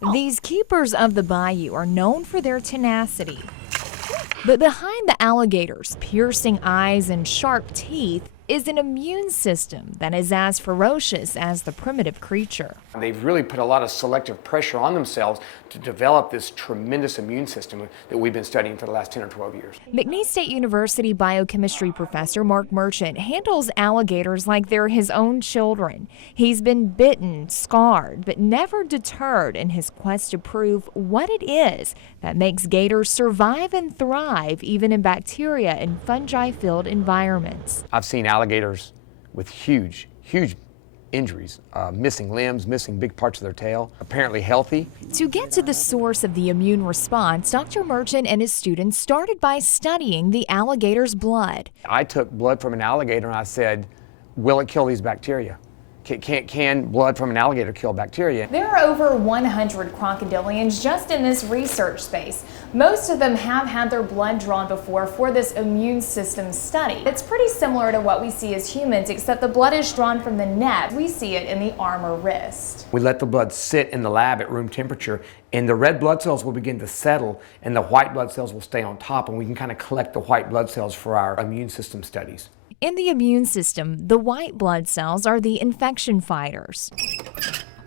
These keepers of the bayou are known for their tenacity. But behind the alligators' piercing eyes and sharp teeth is an immune system that is as ferocious as the primitive creature. They've really put a lot of selective pressure on themselves to develop this tremendous immune system that we've been studying for the last 10 or 12 years. McNeese State University biochemistry professor Mark Merchant handles alligators like they're his own children. He's been bitten, scarred, but never deterred in his quest to prove what it is that makes gators survive and thrive even in bacteria and fungi-filled environments. I've seen alligators with huge injuries, missing limbs, missing big parts of their tail, apparently healthy. To get to the source of the immune response, Dr. Merchant and his students started by studying the alligator's blood. I took blood from an alligator and I said, will it kill these bacteria? Can blood from an alligator kill bacteria? There are over 100 crocodilians just in this research space. Most of them have had their blood drawn before for this immune system study. It's pretty similar to what we see as humans, except the blood is drawn from the neck. We see it in the arm or wrist. We let the blood sit in the lab at room temperature, and the red blood cells will begin to settle, and the white blood cells will stay on top, and we can kind of collect the white blood cells for our immune system studies. In the immune system, the white blood cells are the infection fighters.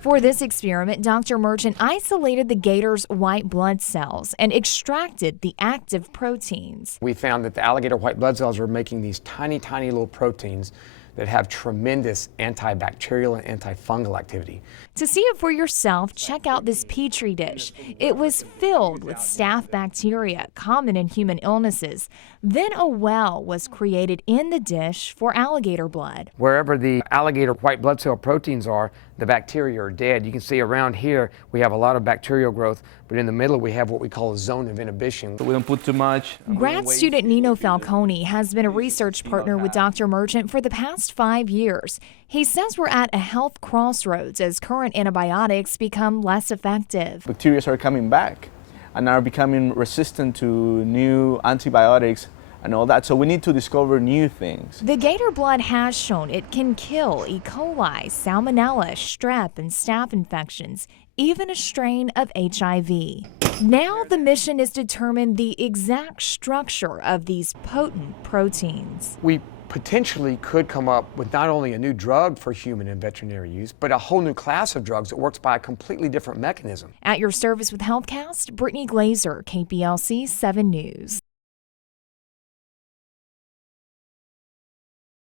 For this experiment, Dr. Merchant isolated the gator's white blood cells and extracted the active proteins. We found that the alligator white blood cells were making these tiny little proteins that have tremendous antibacterial and antifungal activity. To see it for yourself, check out this petri dish. It was filled with staph bacteria, common in human illnesses. Then a well was created in the dish for alligator blood. Wherever the alligator white blood cell proteins are, the bacteria are dead. You can see around here we have a lot of bacterial growth, but in the middle we have what we call a zone of inhibition. We don't put too much. Grad student Nino Falcone has been a research partner with Dr. Merchant for the past 5 years. He says we're at a health crossroads as current antibiotics become less effective. Bacteria are coming back and are becoming resistant to new antibiotics and all that, so we need to discover new things. The gator blood has shown it can kill E. coli, salmonella, strep, and staph infections, even a strain of HIV. Now the mission is to determine the exact structure of these potent proteins. We potentially could come up with not only a new drug for human and veterinary use, but a whole new class of drugs that works by a completely different mechanism. At your service with HealthCast, Britney Glaser, KPLC 7 News.